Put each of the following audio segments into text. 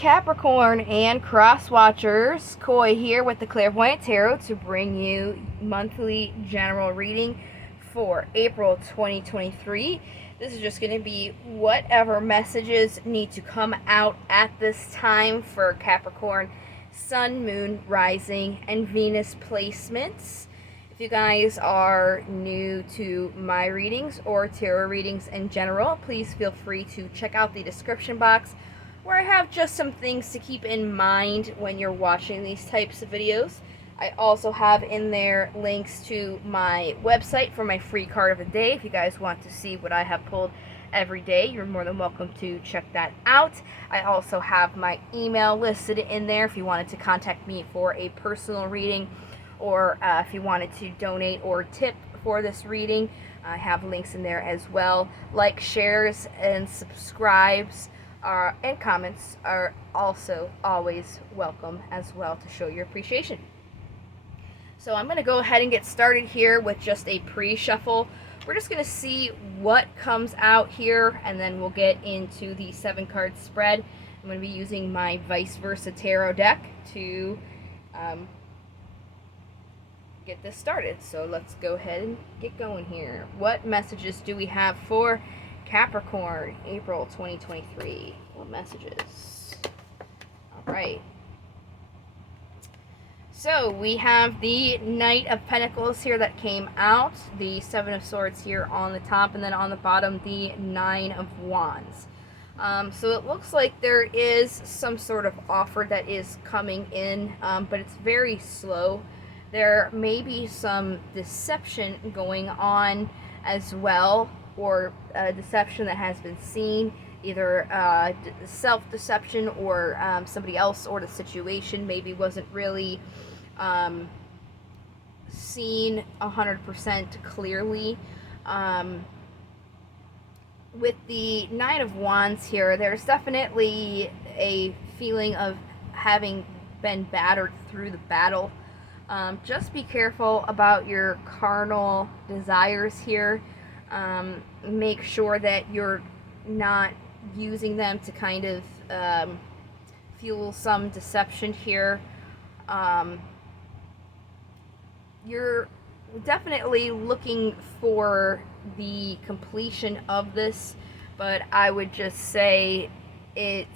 Capricorn and cross watchers, Koi here with the Clairvoyant Tarot to bring you monthly general reading for April 2023. This is just going to be whatever messages need to come out at this time for Capricorn Sun, Moon, Rising, and Venus placements. If you guys are new to my readings or tarot readings in general, please feel free to check out the description box where I have just some things to keep in mind when you're watching these types of videos. I also have in there links to my website for my free card of the day. If you guys want to see what I have pulled every day, you're more than welcome to check that out. I also have my email listed in there if you wanted to contact me for a personal reading, or if you wanted to donate or tip for this reading. I have links in there as well. Like, shares, and subscribes and comments are also always welcome as well to show your appreciation. So I'm going to go ahead and get started here with just a pre-shuffle. We're just going to see what comes out here, and then we'll get into the 7-card spread. I'm going to be using my Vice Versa Tarot deck to get this started. So let's go ahead and get going here. What messages do we have for Capricorn, April 2023? What messages? Alright. So we have the Knight of Pentacles here that came out, the 7 of Swords here on the top, and then on the bottom, the 9 of Wands. So it looks like there is some sort of offer that is coming in, but it's very slow. There may be some deception going on as well, or deception that has been seen, either self-deception or somebody else, or the situation maybe wasn't really seen 100% clearly. With the Nine of Wands here, there's definitely a feeling of having been battered through the battle. Just be careful about your carnal desires here. Make sure that you're not using them to kind of fuel some deception here. You're definitely looking for the completion of this, but I would just say it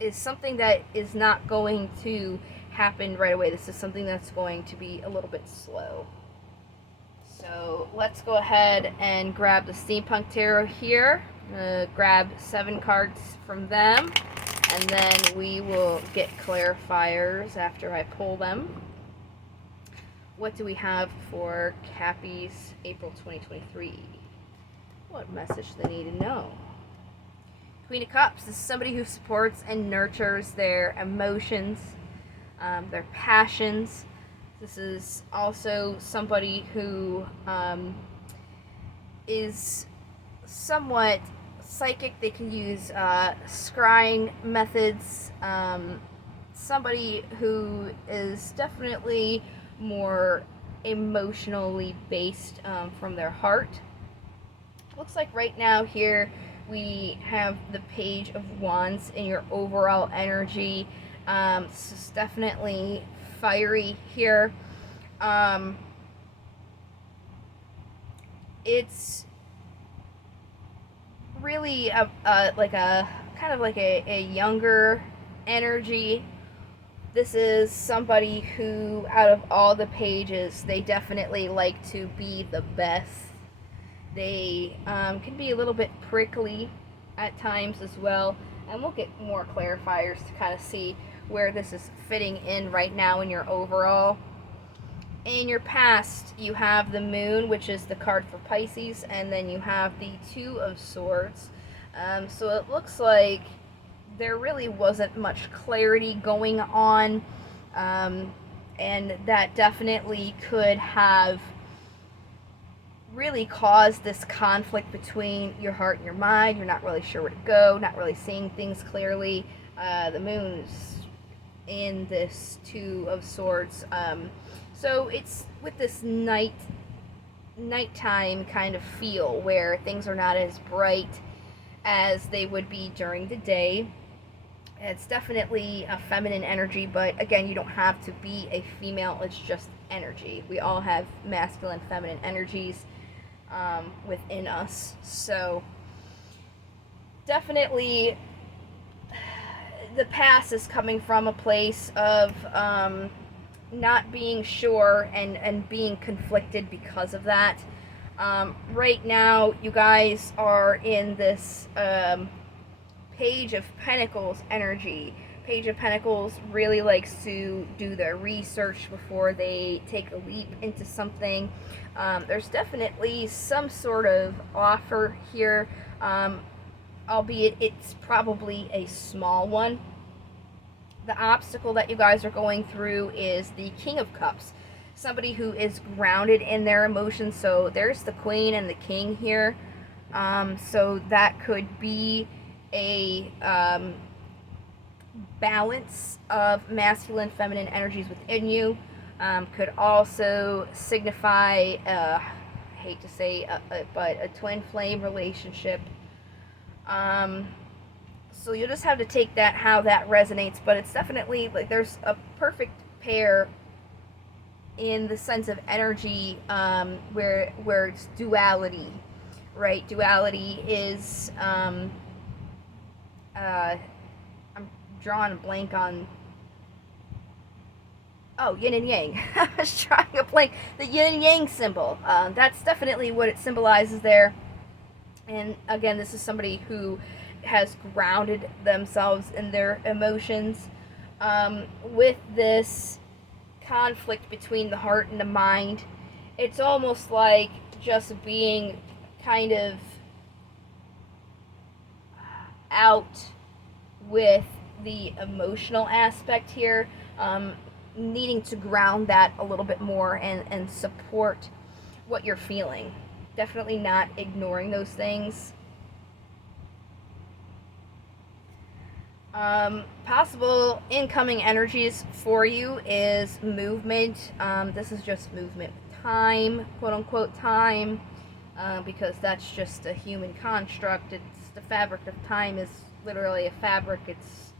is something that is not going to happen right away. This is something that's going to be a little bit slow. So let's go ahead and grab the Steampunk Tarot here. Grab 7 cards from them, and then we will get clarifiers after I pull them. What do we have for Cappy's April 2023? What message do they need to know? Queen of Cups is somebody who supports and nurtures their emotions, their passions. This is also somebody who is somewhat psychic. They can use scrying methods. Somebody who is definitely more emotionally based from their heart. Looks like right now here we have the Page of Wands in your overall energy. This is definitely fiery here. It's really like a kind of like a younger energy. This is somebody who, out of all the pages, they definitely like to be the best. They can be a little bit prickly at times as well, and we'll get more clarifiers to kind of see where this is fitting in right now in your overall. In your past, you have the Moon, which is the card for Pisces, and then you have the 2 of Swords. So it looks like there really wasn't much clarity going on, and that definitely could have really caused this conflict between your heart and your mind. You're not really sure where to go, not really seeing things clearly. The Moon's in this 2 of Swords. So it's with this nighttime kind of feel where things are not as bright as they would be during the day. It's definitely a feminine energy, but again, you don't have to be a female. It's just energy. We all have masculine, feminine energies within us. So definitely the past is coming from a place of not being sure and being conflicted because of that. Right now, you guys are in this Page of Pentacles energy. Page of Pentacles really likes to do their research before they take a leap into something. There's definitely some sort of offer here, albeit it's probably a small one. The obstacle that you guys are going through is the King of Cups. Somebody who is grounded in their emotions. So there's the Queen and the King here. So that could be a balance of masculine, feminine energies within you. Could also signify, I hate to say, but a twin flame relationship. So you'll just have to take that how that resonates, but it's definitely like there's a perfect pair in the sense of energy, where it's duality, right? Duality is I'm drawing a blank on, oh, yin and yang. I was drawing a blank. The yin and yang symbol. That's definitely what it symbolizes there. And again, this is somebody who has grounded themselves in their emotions. With this conflict between the heart and the mind, it's almost like just being kind of out with the emotional aspect here, needing to ground that a little bit more and support what you're feeling. Definitely not ignoring those things. Possible incoming energies for you is movement. This is just movement time, quote unquote time, because that's just a human construct. It's the fabric of time is literally a fabric. It's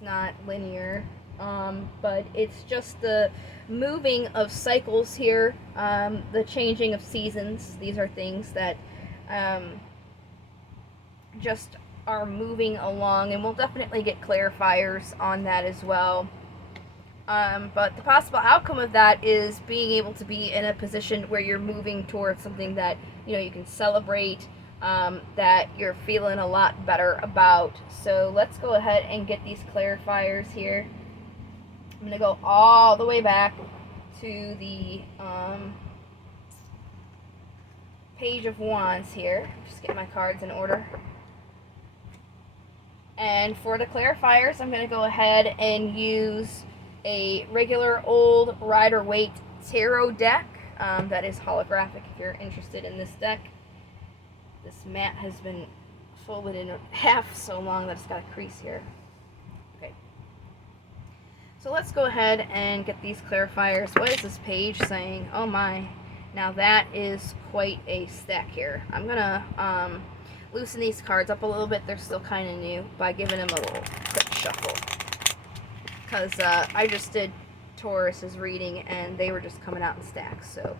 not linear, but it's just the moving of cycles here, the changing of seasons. These are things that just are moving along, and we'll definitely get clarifiers on that as well. But the possible outcome of that is being able to be in a position where you're moving towards something that you can celebrate, that you're feeling a lot better about. So let's go ahead and get these clarifiers here. I'm going to go all the way back to the Page of Wands here. Just get my cards in order. And for the clarifiers, I'm going to go ahead and use a regular old Rider-Waite tarot deck that is holographic if you're interested in this deck. This mat has been folded in half so long that it's got a crease here. Okay. So let's go ahead and get these clarifiers. What is this page saying? Oh my. Now that is quite a stack here. I'm going to loosen these cards up a little bit. They're still kind of new, by giving them a little quick shuffle. Because I just did Taurus's reading and they were just coming out in stacks. So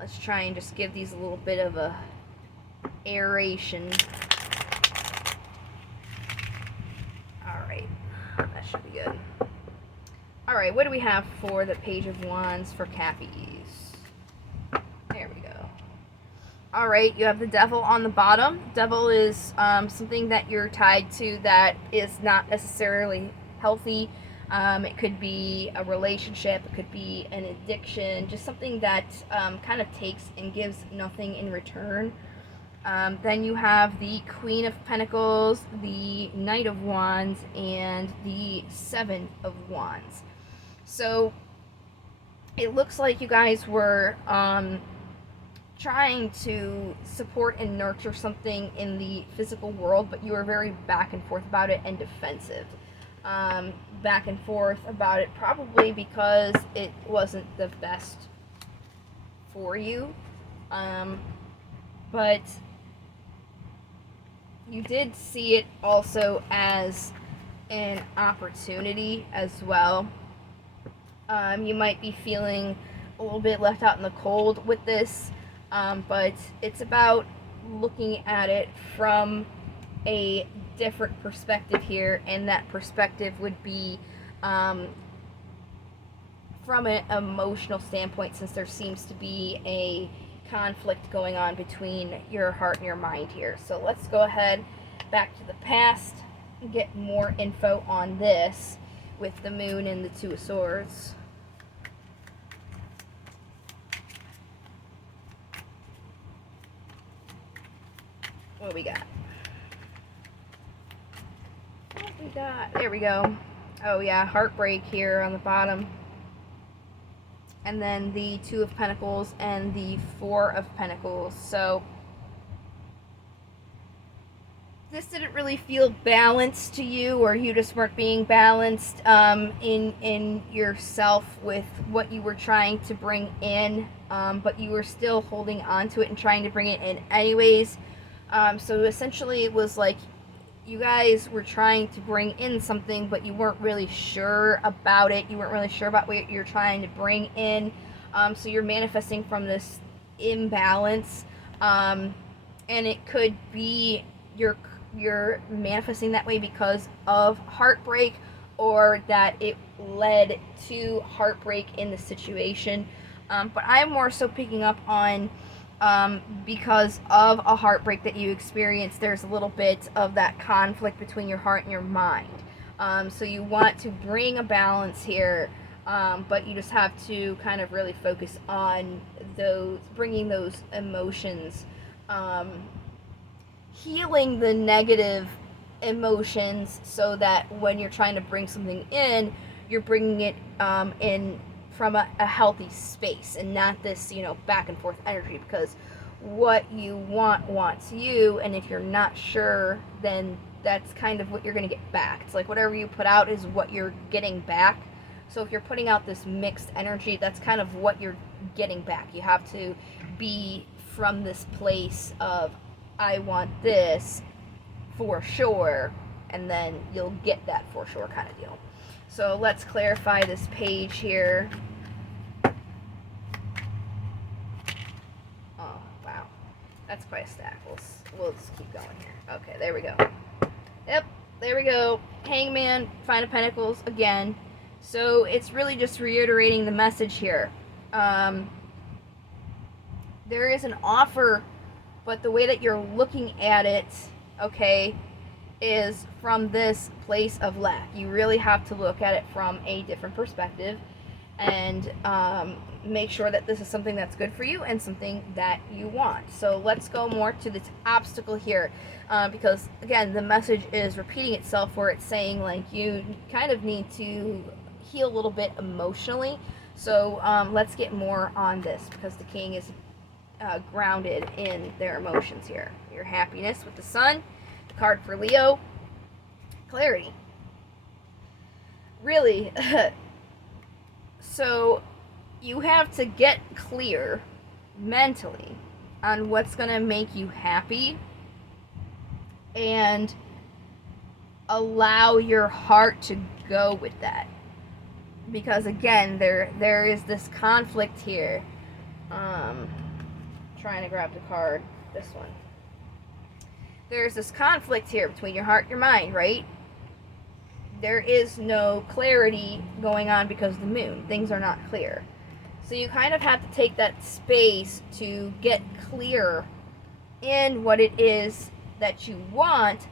let's try and just give these a little bit of a aeration. Alright, that should be good. Alright, what do we have for the Page of Wands for Cappies? There we go. Alright, you have the Devil on the bottom. Devil is something that you're tied to that is not necessarily healthy. It could be a relationship, it could be an addiction, just something that kind of takes and gives nothing in return. Then you have the Queen of Pentacles, the Knight of Wands, and the Seven of Wands. So it looks like you guys were trying to support and nurture something in the physical world, but you were very back and forth about it and defensive. Back and forth about it, probably because it wasn't the best for you. But you did see it also as an opportunity as well. You might be feeling a little bit left out in the cold with this, but it's about looking at it from a different perspective here, and that perspective would be from an emotional standpoint, since there seems to be a conflict going on between your heart and your mind here. So let's go ahead back to the past and get more info on this with the moon and the Two of Swords. What do we got? What we got? There we go. Oh yeah, heartbreak here on the bottom. And then the Two of Pentacles and the Four of Pentacles. So this didn't really feel balanced to you, or you just weren't being balanced in yourself with what you were trying to bring in, but you were still holding on to it and trying to bring it in anyways. So essentially it was like you guys were trying to bring in something, but you weren't really sure about it. You weren't really sure about what you're trying to bring in. So you're manifesting from this imbalance. And it could be you're manifesting that way because of heartbreak, or that it led to heartbreak in the situation. But I'm more so picking up on because of a heartbreak that you experienced, there's a little bit of that conflict between your heart and your mind. So you want to bring a balance here, but you just have to kind of really focus on bringing those emotions, healing the negative emotions, so that when you're trying to bring something in, you're bringing it in from a healthy space, and not this, back and forth energy, because what you wants you, and if you're not sure, then that's kind of what you're going to get back. It's like whatever you put out is what you're getting back. So if you're putting out this mixed energy, that's kind of what you're getting back. You have to be from this place of, I want this for sure, and then you'll get that for sure kind of deal. So let's clarify this page here. Oh, wow. That's quite a stack. We'll just keep going here. Okay, there we go. Yep, there we go. Hangman, Five of Pentacles again. So it's really just reiterating the message here. There is an offer, but the way that you're looking at it, okay, is from this place of lack. You really have to look at it from a different perspective, and make sure that this is something that's good for you and something that you want. So let's go more to this obstacle here, because again, the message is repeating itself, where it's saying like you kind of need to heal a little bit emotionally. So let's get more on this, because the king is grounded in their emotions here. Your happiness with the sun. The card for Leo, clarity. Really, so you have to get clear mentally on what's going to make you happy, and allow your heart to go with that. Because again, there is this conflict here. Trying to grab the card, this one. There's this conflict here between your heart and your mind, right? There is no clarity going on because of the moon. Things are not clear. So you kind of have to take that space to get clear in what it is that you want,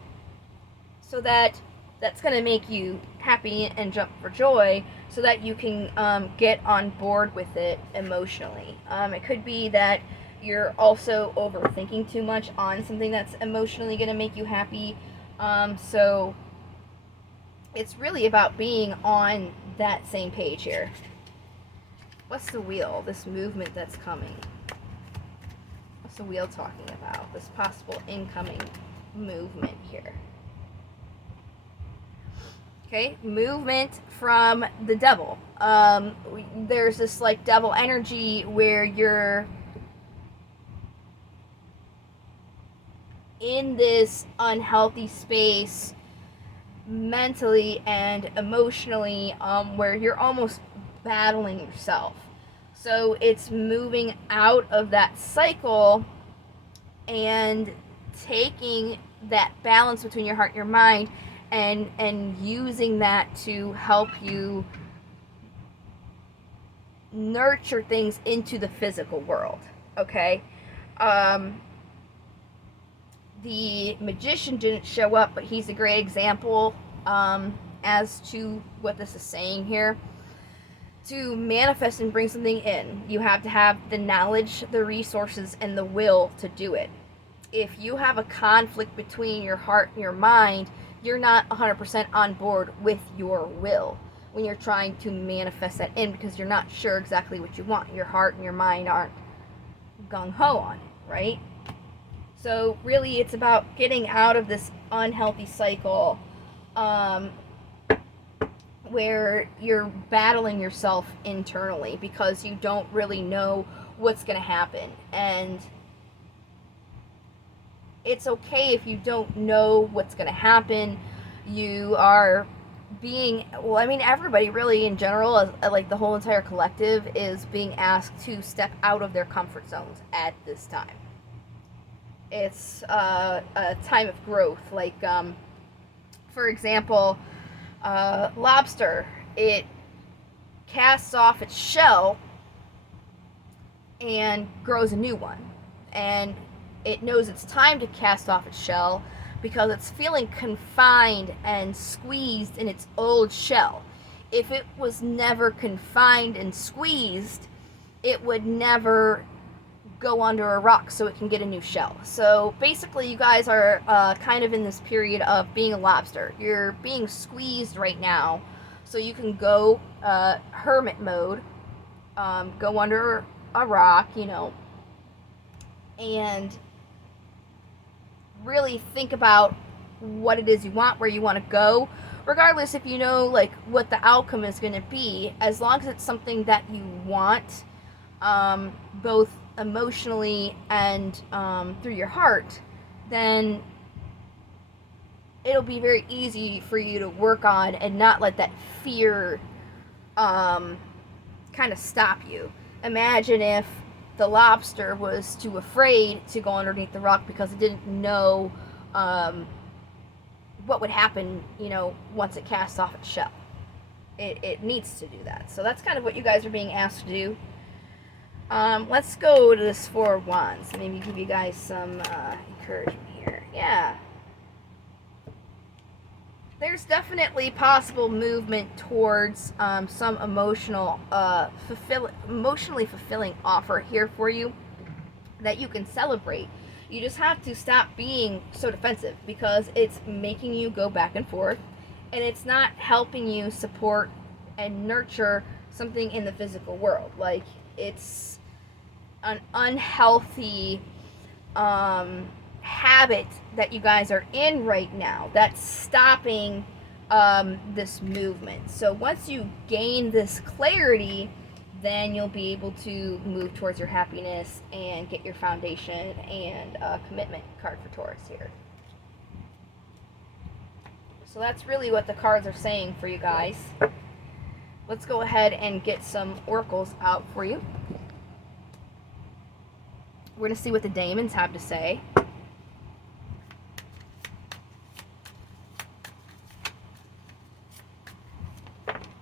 so that that's going to make you happy and jump for joy, so that you can get on board with it emotionally. It could be that you're also overthinking too much on something that's emotionally going to make you happy. So it's really about being on that same page here. What's the wheel? This movement that's coming. What's the wheel talking about? This possible incoming movement here. Okay, movement from the devil. There's this like devil energy where you're in this unhealthy space mentally and emotionally, where you're almost battling yourself. So it's moving out of that cycle and taking that balance between your heart and your mind, and using that to help you nurture things into the physical world. Okay. The magician didn't show up, but he's a great example as to what this is saying here. To manifest and bring something in, you have to have the knowledge, the resources, and the will to do it. If you have a conflict between your heart and your mind, you're not 100% on board with your will when you're trying to manifest that in, because you're not sure exactly what you want. Your heart and your mind aren't gung-ho on it, right? So really it's about getting out of this unhealthy cycle where you're battling yourself internally because you don't really know what's going to happen. And it's okay if you don't know what's going to happen. You are being, well, I mean, everybody really in general, like the whole entire collective, is being asked to step out of their comfort zones at this time. It's a time of growth. Like, for example, lobster, it casts off its shell and grows a new one. And it knows it's time to cast off its shell because it's feeling confined and squeezed in its old shell. If it was never confined and squeezed, it would never go under a rock so it can get a new shell. So basically you guys are kind of in this period of being a lobster. You're being squeezed right now so you can go hermit mode, go under a rock, you know, and really think about what it is you want, where you want to go, regardless if you know like what the outcome is going to be. As long as it's something that you want, both emotionally and through your heart, then it'll be very easy for you to work on and not let that fear kind of stop you. Imagine if the lobster was too afraid to go underneath the rock because it didn't know what would happen, you know, once it casts off its shell. It needs to do that. So that's kind of what you guys are being asked to do. Let's go to this Four of Wands. Maybe give you guys some encouragement here. Yeah. There's definitely possible movement towards some emotionally fulfilling offer here for you that you can celebrate. You just have to stop being so defensive because it's making you go back and forth, and it's not helping you support and nurture something in the physical world. Like, it's an unhealthy habit that you guys are in right now that's stopping this movement. So once you gain this clarity, then you'll be able to move towards your happiness and get your foundation and commitment card for Taurus here. So that's really what the cards are saying for you guys. Let's go ahead and get some oracles out for you. We're going to see what the Daemons have to say.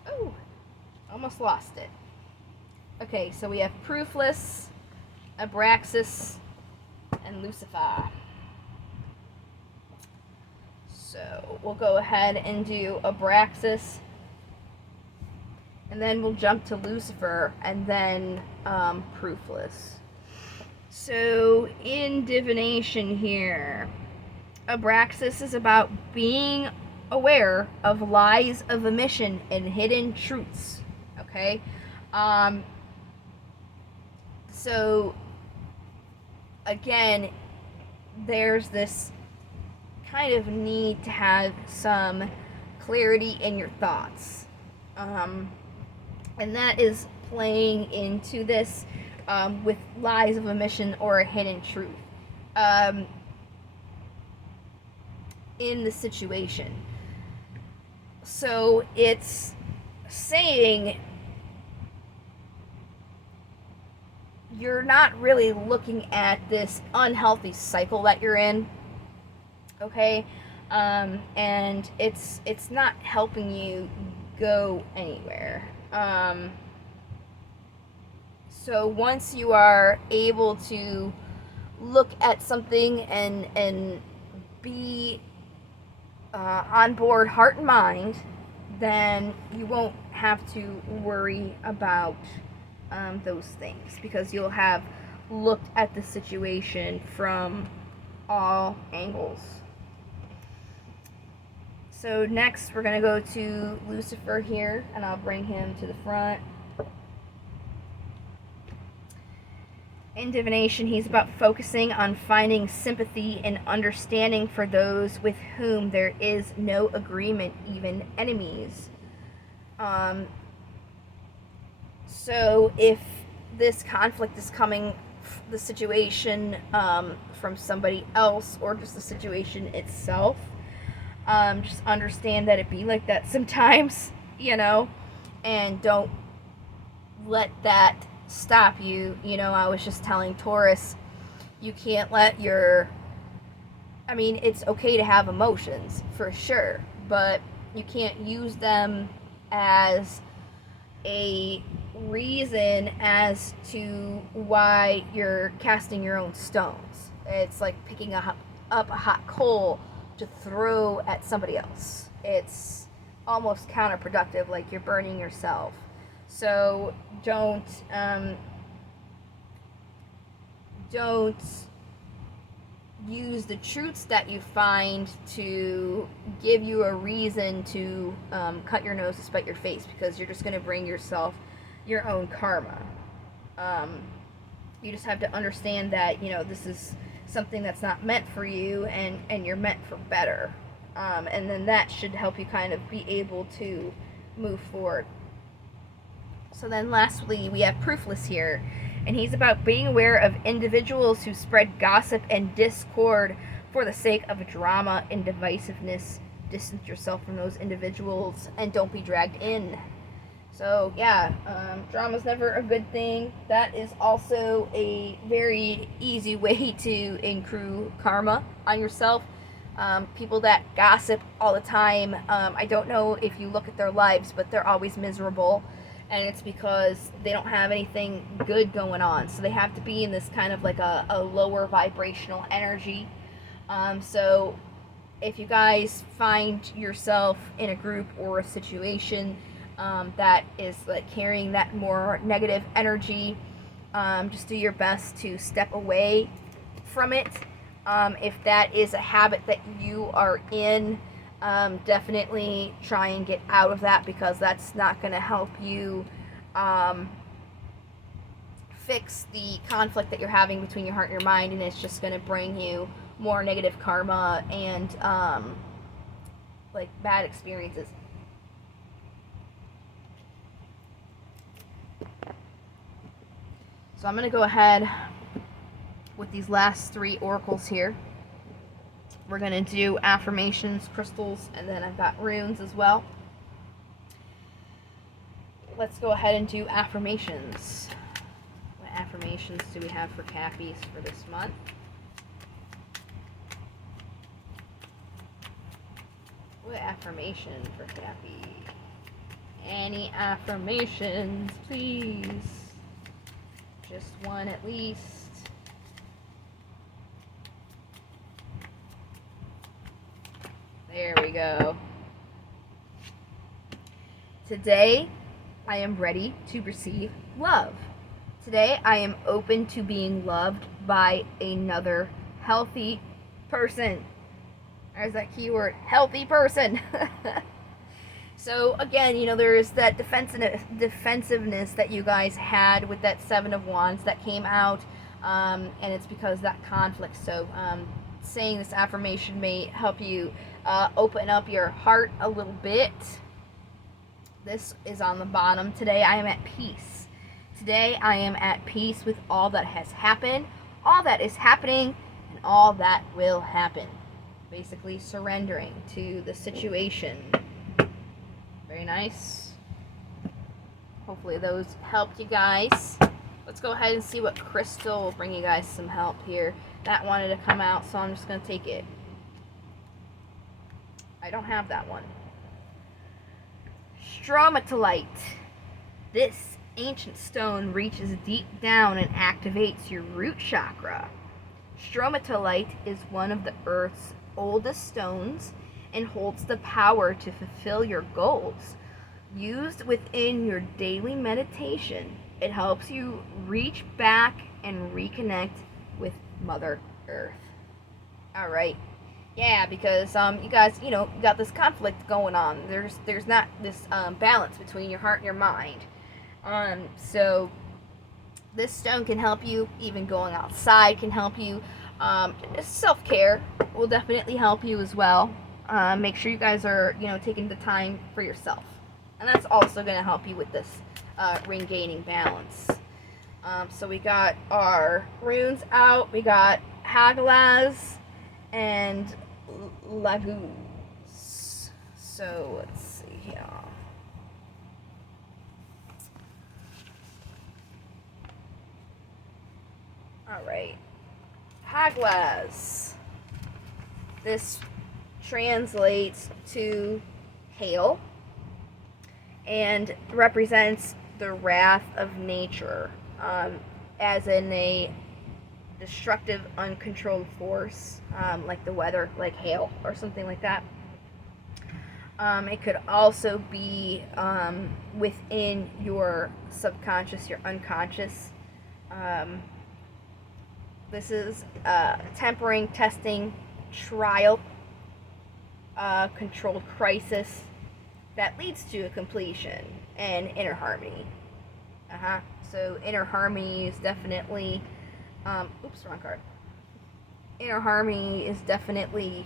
Oh, almost lost it. Okay, so we have Proofless, Abraxas, and Lucifer. So we'll go ahead and do Abraxas, and then we'll jump to Lucifer, and then Proofless. So in divination here, Abraxas is about being aware of lies of omission and hidden truths. Okay? So again, there's this kind of need to have some clarity in your thoughts. And that is playing into this with lies of omission or a hidden truth in the situation. So it's saying you're not really looking at this unhealthy cycle that you're in, okay? And it's not helping you go anywhere. So once you are able to look at something and be on board, heart and mind, then you won't have to worry about those things, because you'll have looked at the situation from all angles. So next we're going to go to Lucifer here, and I'll bring him to the front. In divination, he's about focusing on finding sympathy and understanding for those with whom there is no agreement, even enemies. So if this conflict is coming, the situation from somebody else, or just the situation itself, just understand that it be like that sometimes, and don't let that stop you. I was just telling Taurus, you can't let it's okay to have emotions for sure, but you can't use them as a reason as to why you're casting your own stones. It's like picking up a hot coal to throw at somebody else. It's almost counterproductive, like you're burning yourself. So don't use the truths that you find to give you a reason to cut your nose to spite your face, because you're just going to bring yourself your own karma. You just have to understand that this is something that's not meant for you, and you're meant for better, and then that should help you kind of be able to move forward. So then lastly, we have Proofless here, and he's about being aware of individuals who spread gossip and discord for the sake of drama and divisiveness. Distance yourself from those individuals and don't be dragged in. So yeah, drama's never a good thing. That is also a very easy way to accrue karma on yourself. People that gossip all the time, I don't know if you look at their lives, but they're always miserable. And it's because they don't have anything good going on. So they have to be in this kind of like a lower vibrational energy. So if you guys find yourself in a group or a situation that is like carrying that more negative energy, just do your best to step away from it. If that is a habit that you are in, definitely try and get out of that, because that's not going to help you fix the conflict that you're having between your heart and your mind, and it's just going to bring you more negative karma and like bad experiences. So I'm going to go ahead with these last 3 oracles here. We're going to do affirmations, crystals, and then I've got runes as well. Let's go ahead and do affirmations. What affirmations do we have for Cappies for this month? What affirmation for Cappy? Any affirmations, please? Just one at least. There we go. Today, I am ready to receive love. Today, I am open to being loved by another healthy person. There's that keyword, healthy person. So again, there's that defensiveness that you guys had with that 7 of Wands that came out, and it's because of that conflict. So saying this affirmation may help you open up your heart a little bit. This is on the bottom. Today I am at peace. Today I am at peace with all that has happened, all that is happening, and all that will happen. Basically surrendering to the situation. Very nice. Hopefully those helped you guys. Let's go ahead and see what crystal will bring you guys some help here. That wanted to come out, so I'm just going to take it. I don't have that one. Stromatolite. This ancient stone reaches deep down and activates your root chakra. Stromatolite is one of the Earth's oldest stones and holds the power to fulfill your goals. Used within your daily meditation, it helps you reach back and reconnect with Mother Earth. Alright. Yeah, because you guys, you got this conflict going on. There's not this balance between your heart and your mind. So this stone can help you. Even going outside can help you. Self-care will definitely help you as well. Make sure you guys are, taking the time for yourself. And that's also going to help you with this regaining balance. So we got our runes out. We got Haglaz and Lagoons. So let's see here. Alright. Haglaz. This translates to hail and represents the wrath of nature, as in a destructive, uncontrolled force, like the weather, like hail or something like that. It could also be within your subconscious, your unconscious. This is tempering, testing, trial, controlled crisis that leads to a completion and inner harmony. So inner harmony is definitely, oops, wrong card. Inner harmony is definitely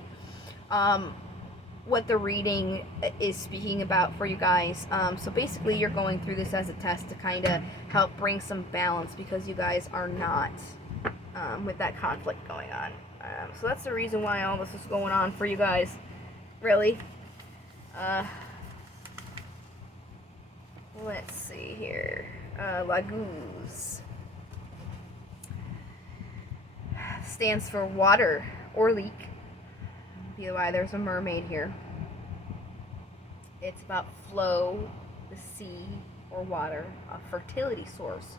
what the reading is speaking about for you guys. So basically you're going through this as a test to kind of help bring some balance, because you guys are not with that conflict going on. So that's the reason why all this is going on for you guys, really. Let's see here. Laguz stands for water or leak. Be why there's a mermaid here. It's about flow, the sea, or water, a fertility source.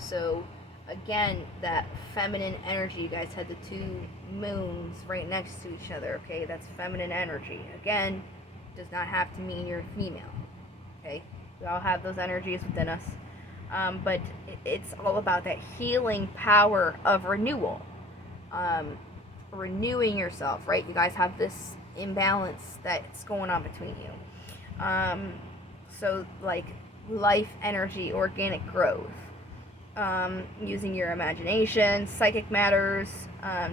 So again, that feminine energy. You guys had the two moons right next to each other. Okay, that's feminine energy. Again, does not have to mean you're female. Okay, we all have those energies within us. But it's all about that healing power of renewal. Renewing yourself, right? You guys have this imbalance that's going on between you. So like life energy, organic growth, using your imagination, psychic matters,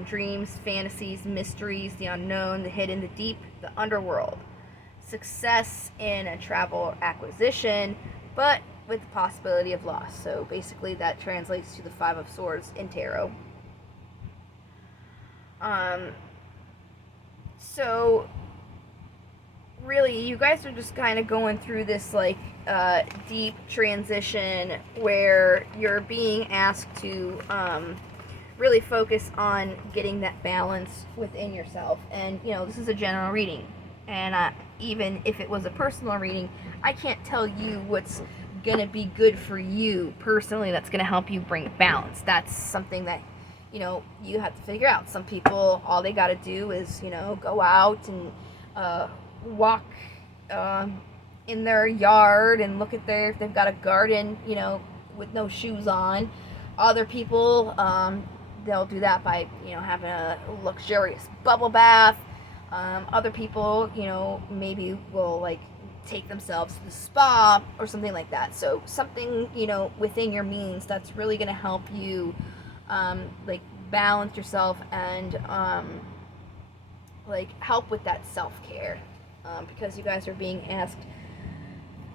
dreams, fantasies, mysteries, the unknown, the hidden, the deep, the underworld. Success in a travel acquisition, but with the possibility of loss. So basically that translates to the Five of Swords in tarot. So really you guys are just kind of going through this like deep transition where you're being asked to really focus on getting that balance within yourself. And this is a general reading, and even if it was a personal reading, I can't tell you what's gonna be good for you personally that's gonna help you bring balance. That's something that you have to figure out. Some people, all they got to do is go out and walk in their yard and look at if they've got a garden with no shoes on. Other people, they'll do that by having a luxurious bubble bath. Other people maybe will like take themselves to the spa or something like that. So something within your means that's really going to help you like balance yourself and like help with that self-care, because you guys are being asked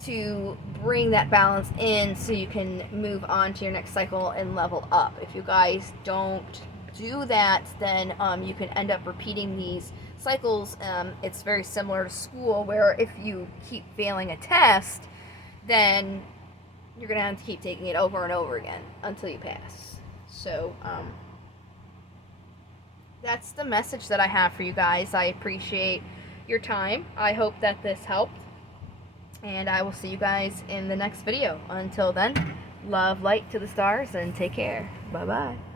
to bring that balance in so you can move on to your next cycle and level up. If you guys don't do that, then you can end up repeating these cycles, it's very similar to school, where if you keep failing a test, then you're going to have to keep taking it over and over again until you pass. So, that's the message that I have for you guys. I appreciate your time. I hope that this helped. And I will see you guys in the next video. Until then, love, light to the stars, and take care. Bye-bye.